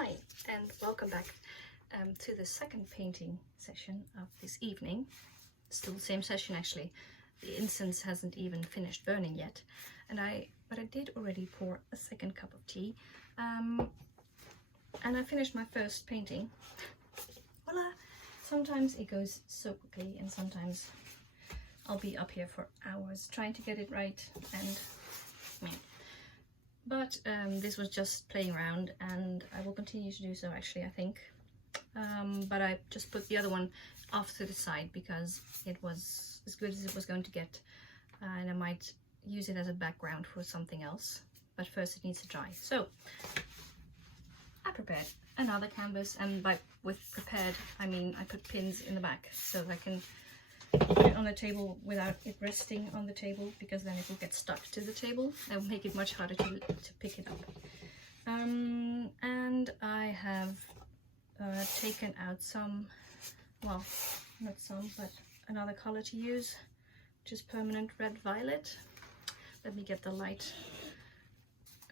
Hi and welcome back to the second painting session of this evening. Still the same session actually. The incense hasn't even finished burning yet, but I did already pour a second cup of tea, and I finished my first painting. Voila! Sometimes it goes so quickly and sometimes I'll be up here for hours trying to get it right, and but this was just playing around, and I will continue to do so actually, I think. But I just put the other one off to the side because it was as good as it was going to get, and I might use it as a background for something else, but first it needs to dry. So I prepared another canvas, and with prepared I mean I put pins in the back so that I can put it on the table without it resting on the table, because then it will get stuck to the table. That will make it much harder to pick it up. And I have taken out some, well, not some, but another color to use, which is Permanent Red Violet. Let me get the light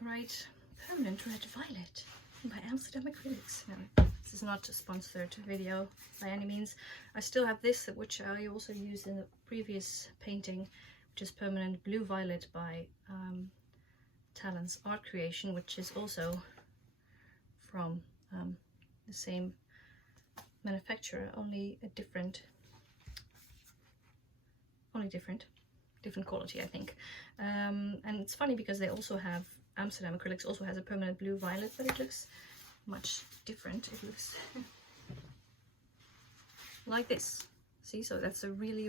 right. Permanent Red Violet by Amsterdam Acrylics. No, this is not a sponsored video by any means. I still have this, which I also used in the previous painting, which is Permanent Blue Violet by Talents Art Creation, which is also from the same manufacturer, only a different quality, I think. And it's funny because they also have, Amsterdam Acrylics also has a Permanent Blue Violet, but it looks much different. It looks like this. See, so that's a really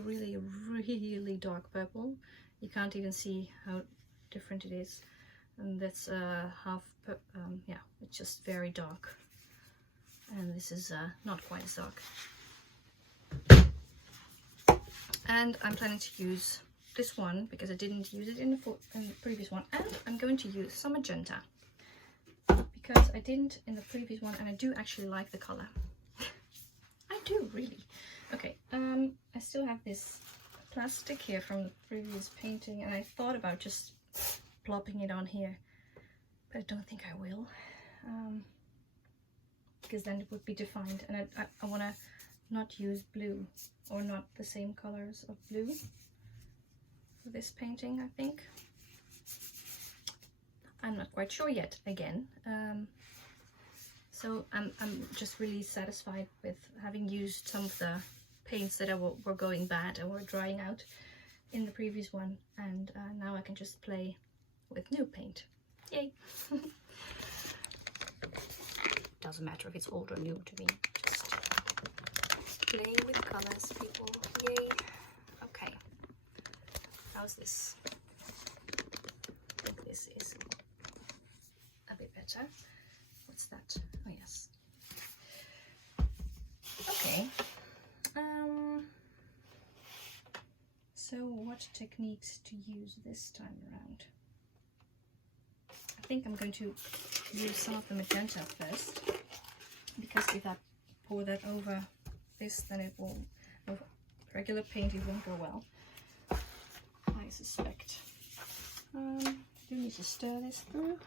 dark purple. You can't even see how different it is, and that's yeah, it's just very dark, and this is not quite as dark. And I'm planning to use this one because I didn't use it in the previous one, and I'm going to use some magenta because I didn't in the previous one, and I do actually like the color. I do really. Okay, I still have this plastic here from the previous painting, and I thought about just plopping it on here, but I don't think I will, because then it would be defined, and I want to not use blue, or not the same colors of blue for this painting, I think. I'm not quite sure yet, again. So I'm just really satisfied with having used some of the paints that were going bad and were drying out in the previous one, and now I can just play with new paint. Yay! Doesn't matter if it's old or new to me. Just playing with colors, people. Yay! Okay. How's this? I think this is a bit better. What's that? Oh yes. Okay. So what techniques to use this time around? I think I'm going to use some of the magenta first, because if I pour that over this, then it will, with regular paint, it won't go well, I suspect. Do need to stir this through.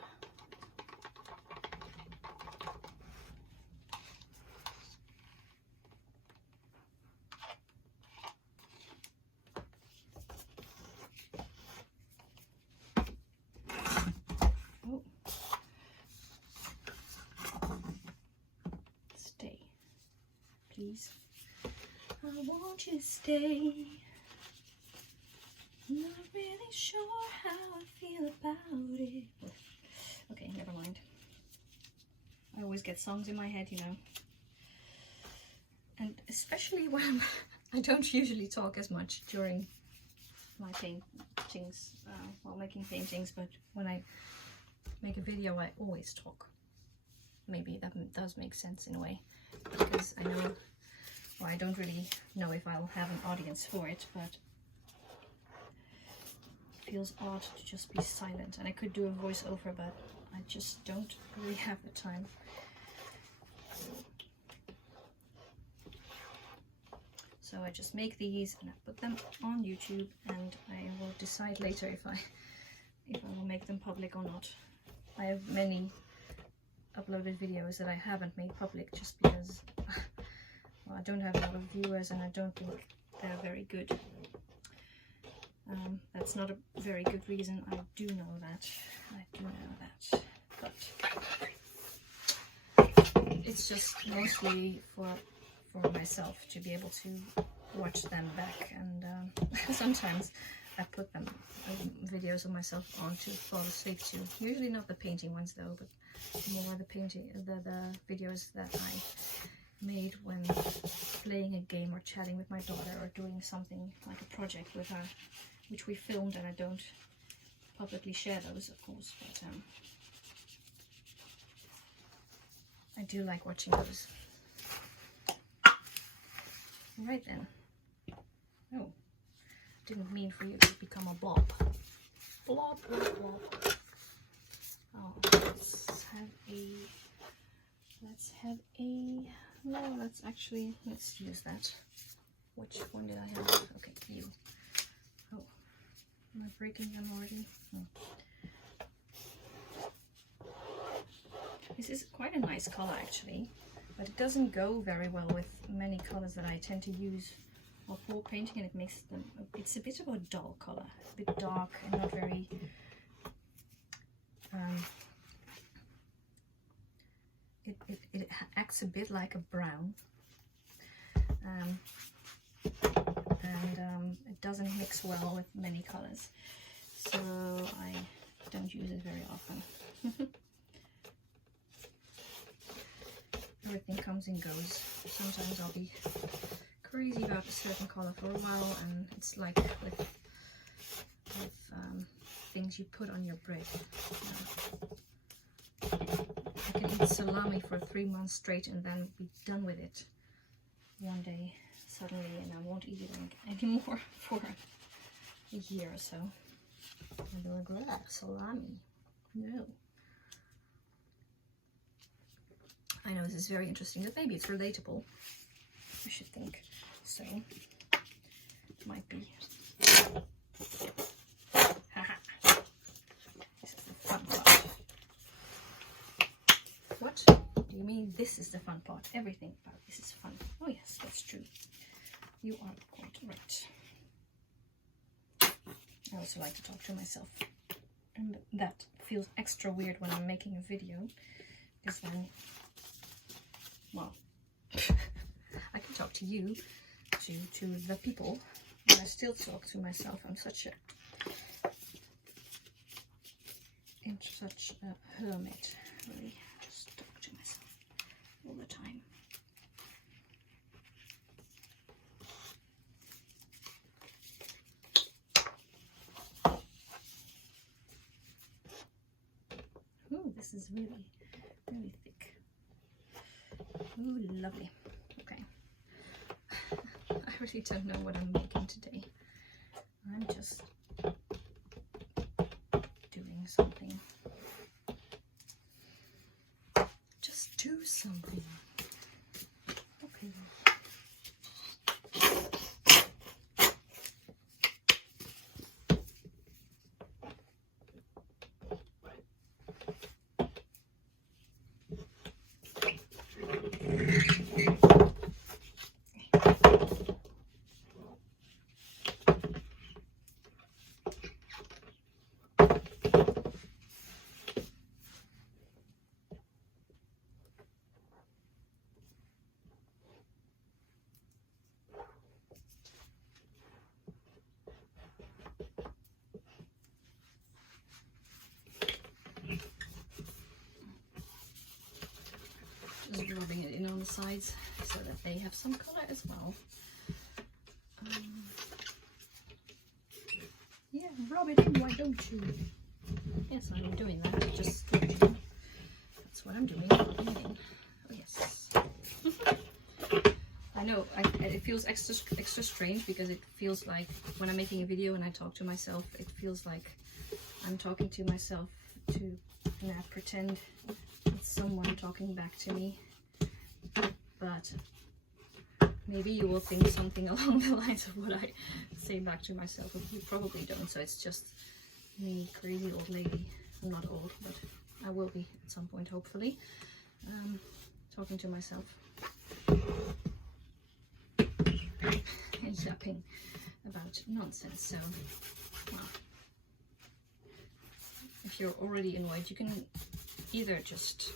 Please. I want you to stay. I'm not really sure how I feel about it. Okay, never mind. I always get songs in my head, you know. And especially when I don't usually talk as much during my paintings, while making paintings, but when I make a video I always talk. Maybe that does make sense in a way, because I know, well, I don't really know if I'll have an audience for it, but it feels odd to just be silent. And I could do a voiceover, but I just don't really have the time. So I just make these and I put them on YouTube, and I will decide later if I will make them public or not. I have many uploaded videos that I haven't made public just because well, I don't have a lot of viewers and I don't think they're very good. That's not a very good reason. I do know that. But it's just mostly for myself to be able to watch them back, and sometimes I put them videos of myself on to fall asleep to. Usually not the painting ones though, but more the videos that I made when playing a game or chatting with my daughter or doing something like a project with her, which we filmed, and I don't publicly share those, of course, but I do like watching those. Right then. Oh, didn't mean for you to become a blob. Blob, blob, blob. Oh, let's use that. Which one did I have? Okay, you. Oh, am I breaking them already? Oh. This is quite a nice color actually, but it doesn't go very well with many colors that I tend to use for painting, and it makes them, it's a bit of a dull color, a bit dark and not very it acts a bit like a brown, and it doesn't mix well with many colors, so I don't use it very often. Everything comes and goes. Sometimes I'll be crazy about a certain color for a while, and it's like with things you put on your bread. I can eat salami for 3 months straight and then be done with it one day suddenly, and I won't eat it anymore for a year or so. And the regret, salami, no. I know this is very interesting, but maybe it's relatable. I should think so. Might be. Haha. This is the fun part. What? Do you mean this is the fun part? Everything about this is fun. Oh yes, that's true. You are quite right. I also like to talk to myself. And that feels extra weird when I'm making a video, because then, well, I can talk to you, to the people, and I still talk to myself. I'm such a hermit, really. Just talk to myself all the time. Ooh, this is really, really thick. Ooh, lovely. Okay. I really don't know what I'm making today. I'm just doing something. Just do something. Okay. Just rubbing it in on the sides so that they have some color as well. Yeah, rub it in, why don't you? Yes, I'm doing that. Just that's what I'm doing. Rubbing it in. Oh yes. I know. It feels extra strange because it feels like when I'm making a video and I talk to myself, it feels like I'm talking to myself and I pretend it's someone talking back to me. But maybe you will think something along the lines of what I say back to myself, but you probably don't. So it's just me, crazy old lady. I'm not old, but I will be at some point, hopefully, talking to myself and yapping about nonsense. So, well, if you're already annoyed, you can either just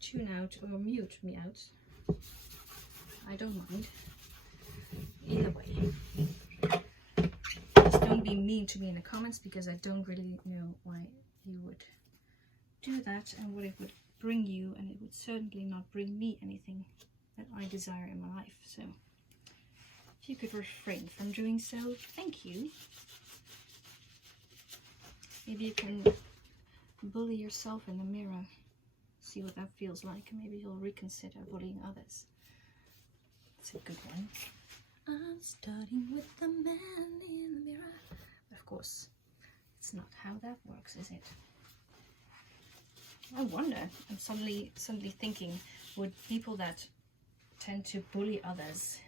tune out or mute me out. I don't mind. Either way. Just don't be mean to me in the comments, because I don't really know why you would do that and what it would bring you, and it would certainly not bring me anything that I desire in my life. So if you could refrain from doing so, thank you. Maybe you can bully yourself in the mirror, see what that feels like, and maybe you'll reconsider bullying others. It's a good one. I'm starting with the man in the mirror. Of course, it's not how that works, is it? I wonder, I'm suddenly thinking, would people that tend to bully others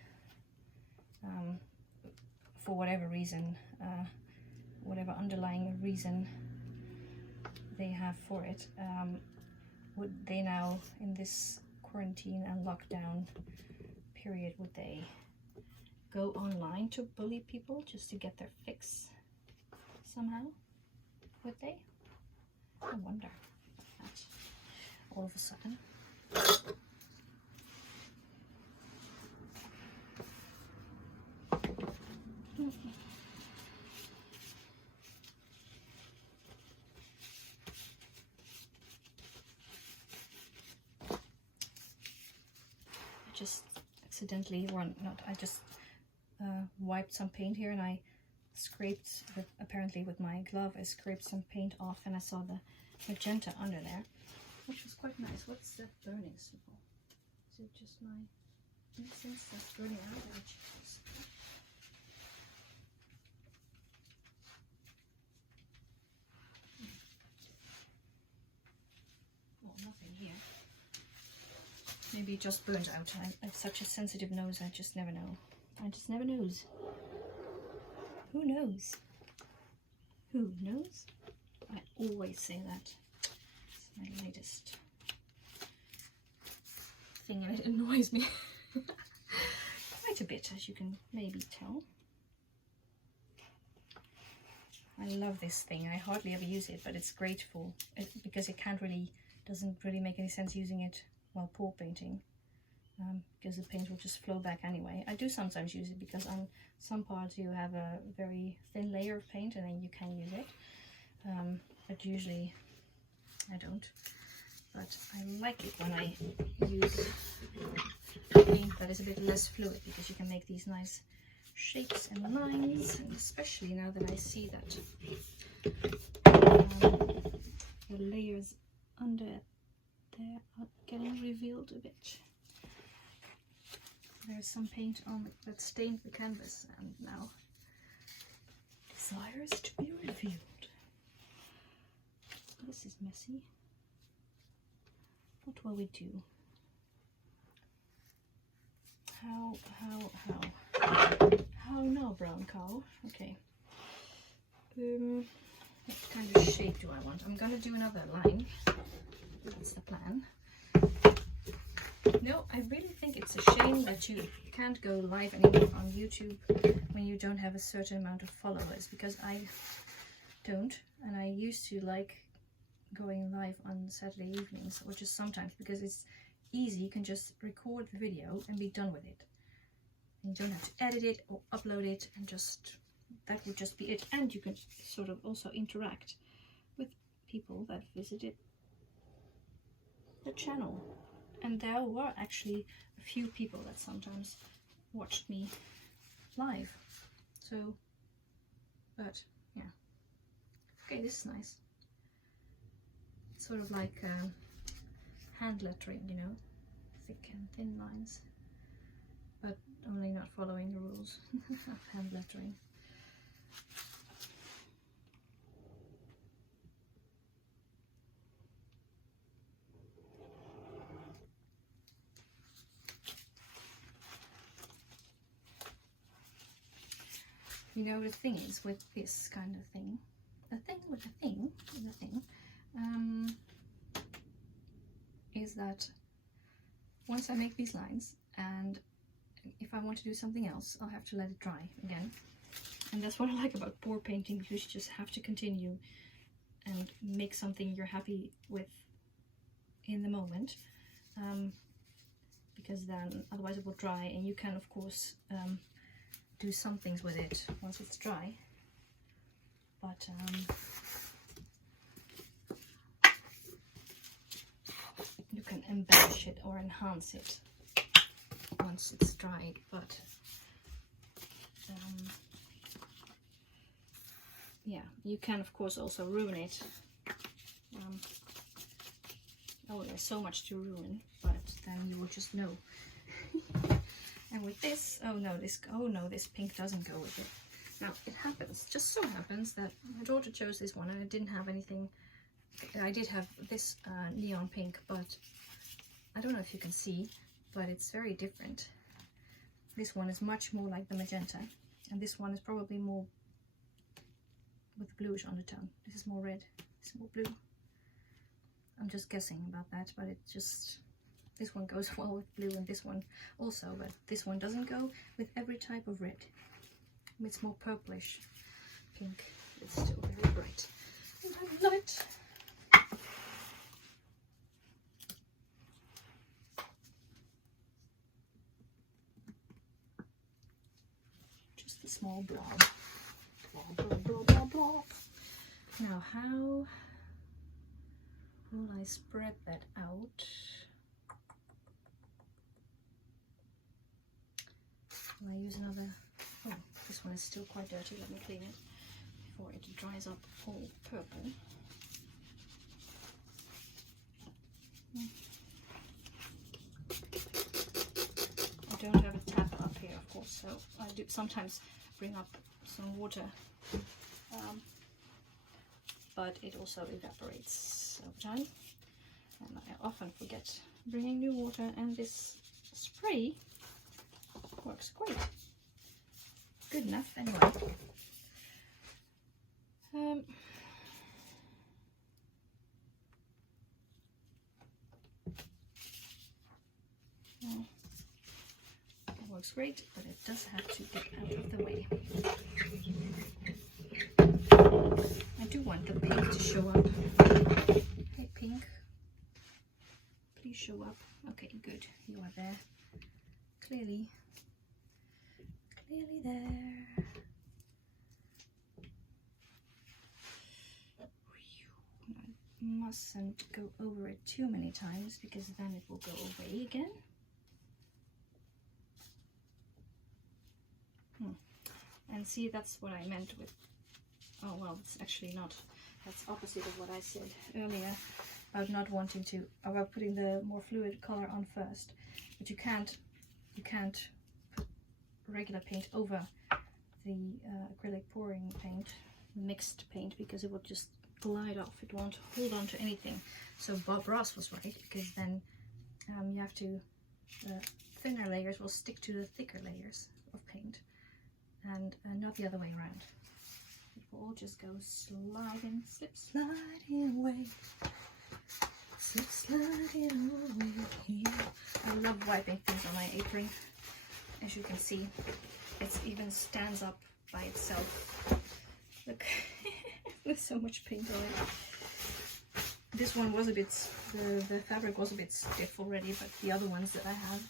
for whatever reason, whatever underlying reason they have for it, would they now, in this quarantine and lockdown period, would they go online to bully people just to get their fix somehow? Would they? I wonder that all of a sudden. I just accidentally, or not, I just wiped some paint here, and I scraped, apparently with my glove, I scraped some paint off, and I saw the magenta under there, which was quite nice. What's that burning symbol? Is it just my incense that's burning out? Oh, nothing here. Maybe it just burned out. I have such a sensitive nose, I just never know. I just never knows. Who knows? Who knows? I always say that. It's my latest thing, and it annoys me quite a bit, as you can maybe tell. I love this thing. I hardly ever use it, but it's great for it, because it doesn't really make any sense using it while pour painting, because the paint will just flow back anyway. I do sometimes use it because on some parts you have a very thin layer of paint and then you can use it, but usually I don't. But I like it when I use paint that is a bit less fluid, because you can make these nice shapes and lines, and especially now that I see that the layers under there are getting revealed a bit. There's some paint on that stained the canvas, and now desires to be revealed. This is messy. What will we do? How now, brown cow? Okay. What kind of shape do I want? I'm gonna do another line. That's the plan. No, I really think it's a shame that you can't go live anymore on YouTube when you don't have a certain amount of followers, because I don't, and I used to like going live on Saturday evenings, or just sometimes, because it's easy. You can just record the video and be done with it. And you don't have to edit it or upload it, and just that would just be it. And you can sort of also interact with people that visited the channel. And there were actually a few people that sometimes watched me live. So, but yeah. Okay, this is nice. It's sort of like hand lettering, you know, thick and thin lines, but only not following the rules of hand lettering. You know, the thing is with this kind of thing, the thing with the thing, is that once I make these lines, and if I want to do something else, I'll have to let it dry again. And that's what I like about pour painting, because you just have to continue and make something you're happy with in the moment, because then otherwise it will dry, and you can of course do some things with it once it's dry, but you can embellish it or enhance it once it's dried, but yeah, you can of course also ruin it. Oh, there's so much to ruin, but then you will just know. And with this, oh no, this pink doesn't go with it. Now it happens, just so happens that my daughter chose this one, and I didn't have anything. I did have this neon pink, but I don't know if you can see, but it's very different. This one is much more like the magenta, and this one is probably more with bluish undertone. This is more red, this is more blue. I'm just guessing about that, but it just, this one goes well with blue, and this one also, but this one doesn't go with every type of red. It's more purplish pink. It's still very bright. And I love it. Just a small blob. Blob, blob, blob, blob, blob. Now, how will I spread that out? Will I use another? Oh, this one is still quite dirty. Let me clean it before it dries up all purple. I don't have a tap up here, of course, so I do sometimes bring up some water, but it also evaporates over time, and I often forget bringing new water, and this spray works great. Good enough anyway. It works great, but it does have to get out of the way. I do want the pink to show up. Hey pink, please show up. Okay, good, you are there. Clearly there. I mustn't go over it too many times, because then it will go away again. And see, that's what I meant with, oh well, it's actually not, that's opposite of what I said earlier about not wanting to, about putting the more fluid color on first. But you can't put regular paint over the acrylic pouring paint, mixed paint, because it will just glide off. It won't hold on to anything. So Bob Ross was right, because then you have to, the thinner layers will stick to the thicker layers of paint, and not the other way around. It will all just go sliding, slip sliding away. Slip sliding away. I love wiping things on my apron. As you can see, it even stands up by itself. Look, there's so much paint on it. This one was a bit, the fabric was a bit stiff already, but the other ones that I have,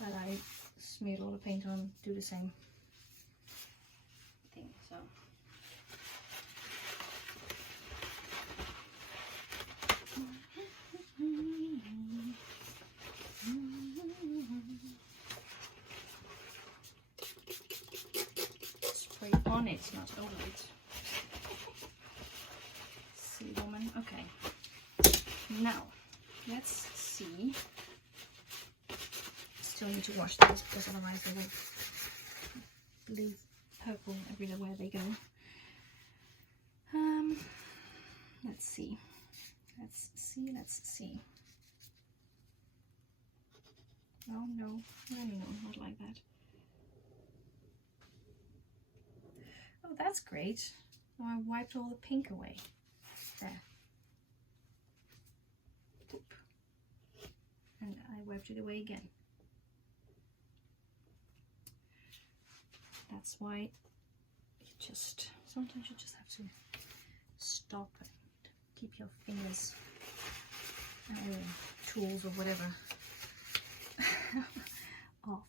that I smeared a lot of paint on, do the same thing. So spray on it, not over it. See, woman. Okay. Now, let's see. Still need to wash these, because otherwise they will bleed purple everywhere they go. Let's see. Let's see. Oh no, not like that. Oh, that's great. Oh, I wiped all the pink away. There. Oop. and I wiped it away again. That's why sometimes you just have to stop and keep your fingers or tools or whatever off.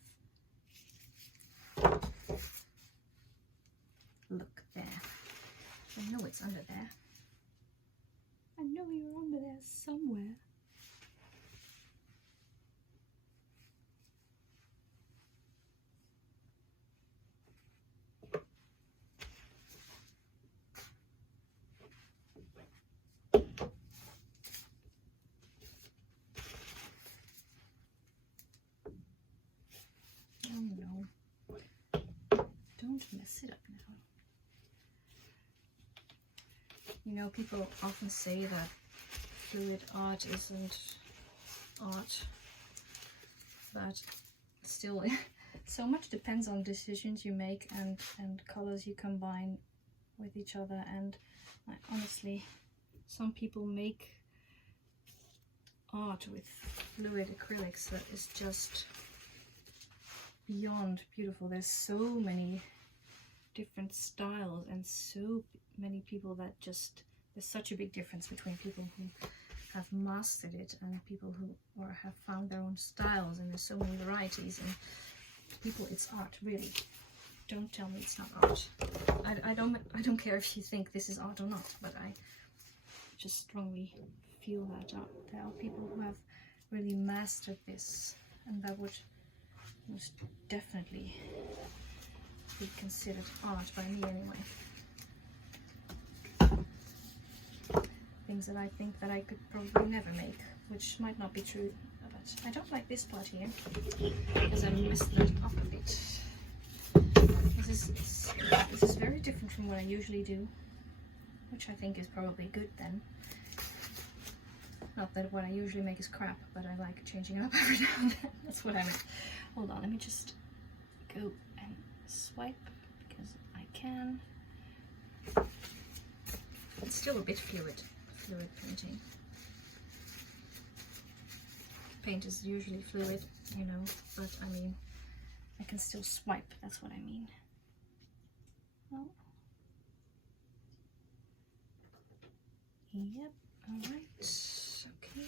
Look there. I know it's under there. I know you're under there somewhere. Oh no. Don't mess it up now. You know, people often say that fluid art isn't art, but still so much depends on decisions you make and colors you combine with each other. And honestly, some people make art with fluid acrylics that is just beyond beautiful. There's so many different styles and so many people that just, there's such a big difference between people who have mastered it and people who have found their own styles, and there's so many varieties. And people, it's art, really. Don't tell me it's not art. I don't care if you think this is art or not, but I just strongly feel that there are people who have really mastered this, and that would most definitely be considered art by me anyway. Things that I think that I could probably never make, which might not be true, but I don't like this part here because I messed it up a bit. This is very different from what I usually do, which I think is probably good then. Not that what I usually make is crap, but I like changing it up every now and then. That's what I meant. Hold on, let me just go and swipe because I can. It's still a bit fluid painting. Paint is usually fluid, you know, but I mean, I can still swipe, that's what I mean. Oh. Yep, alright, okay.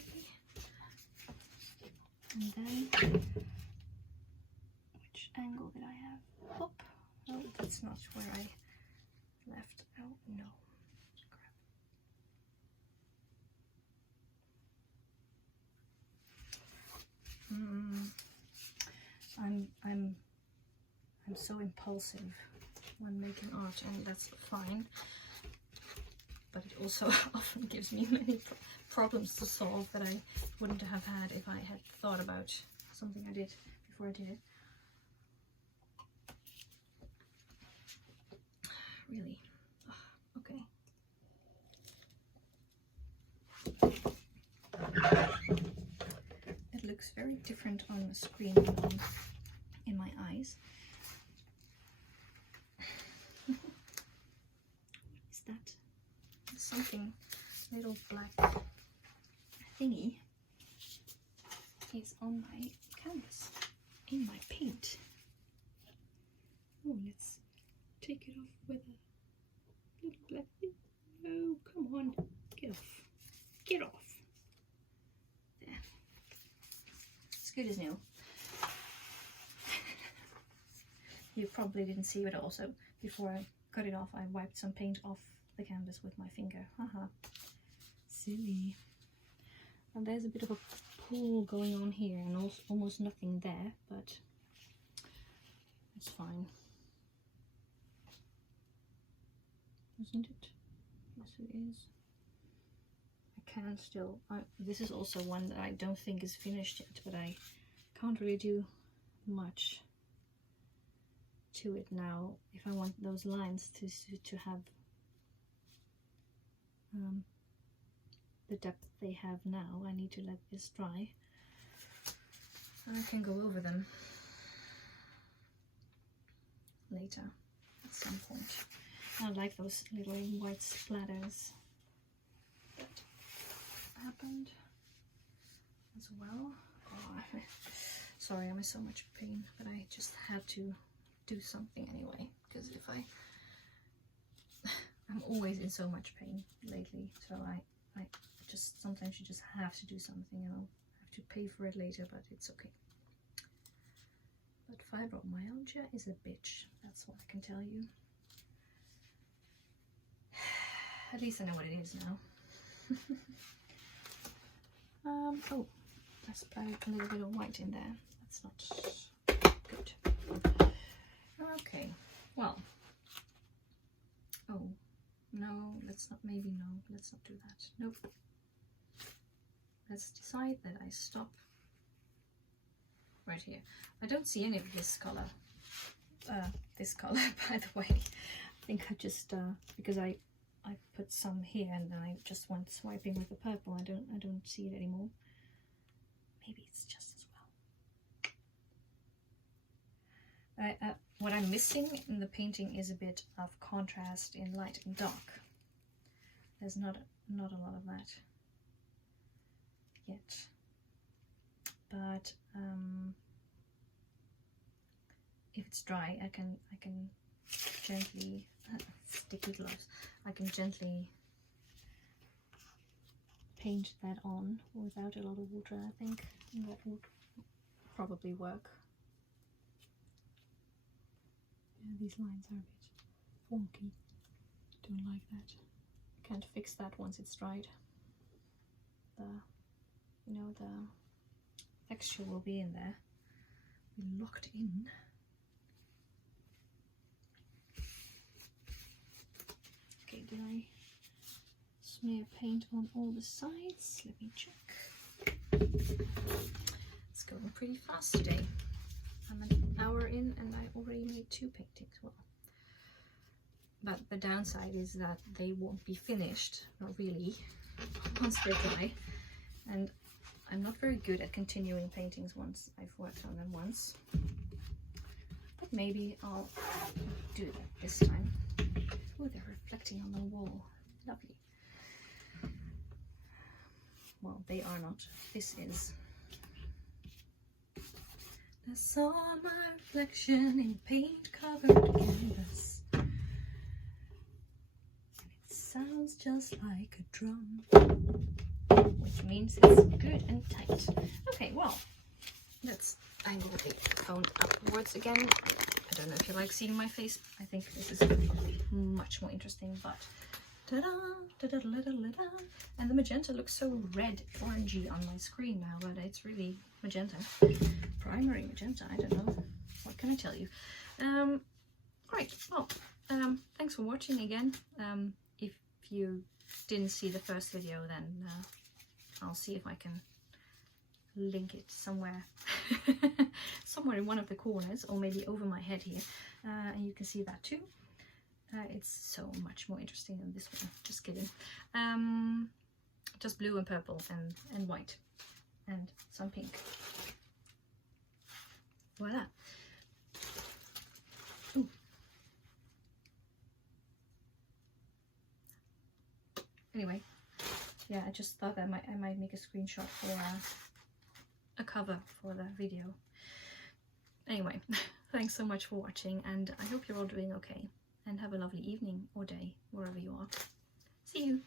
And then, which angle did I have? Whoop. Oh, that's not where I left. Oh, no. I'm so impulsive when making art, and that's fine, but it also often gives me many problems to solve that I wouldn't have had if I had thought about something I did before I did it. Really. Okay. It looks very different on the screen than in my eyes. Is that something, little black thingy is on my canvas, in my paint. Oh, let's take it off with a little black thing. No, come on, get off. Get off. There. It's good as new. You probably didn't see it also. Before I cut it off, I wiped some paint off the canvas with my finger. Haha. Silly. And there's a bit of a pool going on here and also almost nothing there, but it's fine. Isn't it? Yes, it is. I can still... this is also one that I don't think is finished yet, but I can't really do much to it now. If I want those lines to have the depth they have now, I need to let this dry, and I can go over them later at some point. I like those little white splatters that happened as well. Oh, sorry, I'm in so much pain, but I just had to do something anyway, because if I'm always in so much pain lately, so I just sometimes you just have to do something, and I'll have to pay for it later, but it's okay. But fibromyalgia is a bitch, that's what I can tell you. At least I know what it is now. Oh, I sprayed a little bit of white in there. That's not good. Okay, well. Oh, no, let's not, maybe no, let's not do that. Nope. Let's decide that I stop right here. I don't see any of this color. This color, by the way. I think I just, because I put some here and then I just went swiping with the purple. I don't see it anymore. Maybe it's just as well. What I'm missing in the painting is a bit of contrast in light and dark. There's not a lot of that yet. But if it's dry, I can gently sticky gloves. I can gently paint that on without a lot of water. I think that would probably work. Yeah, these lines are a bit wonky. Don't like that. Can't fix that once it's dried. The texture will be in there. Be locked in. Okay, did I smear paint on all the sides? Let me check. It's going pretty fast today. I'm an hour in and I already made 2 paintings. Well, but the downside is that they won't be finished, not really, once they're dry. And I'm not very good at continuing paintings once I've worked on them once. But maybe I'll do that this time. Oh, they're reflecting on the wall. Lovely. Well, they are not. This is. I saw my reflection in paint-covered canvas. And it sounds just like a drum, which means it's good and tight. Okay, well, let's angle the phone upwards again. I don't know if you like seeing my face. I think this is much more interesting, but ta-da, da-da-da-da-da-da. And the magenta looks so red, orangey on my screen now, but it's really magenta. Primary magenta, I don't know. What can I tell you? Right, well, thanks for watching again. If you didn't see the first video, then I'll see if I can link it somewhere somewhere in one of the corners, or maybe over my head here, and you can see that too. It's so much more interesting than this one. Just kidding. Just blue and purple and white and some pink. Voila. Ooh. Anyway, yeah, I just thought that I might make a screenshot for a cover for the video. Anyway, thanks so much for watching, and I hope you're all doing okay, and have a lovely evening or day wherever you are. See you.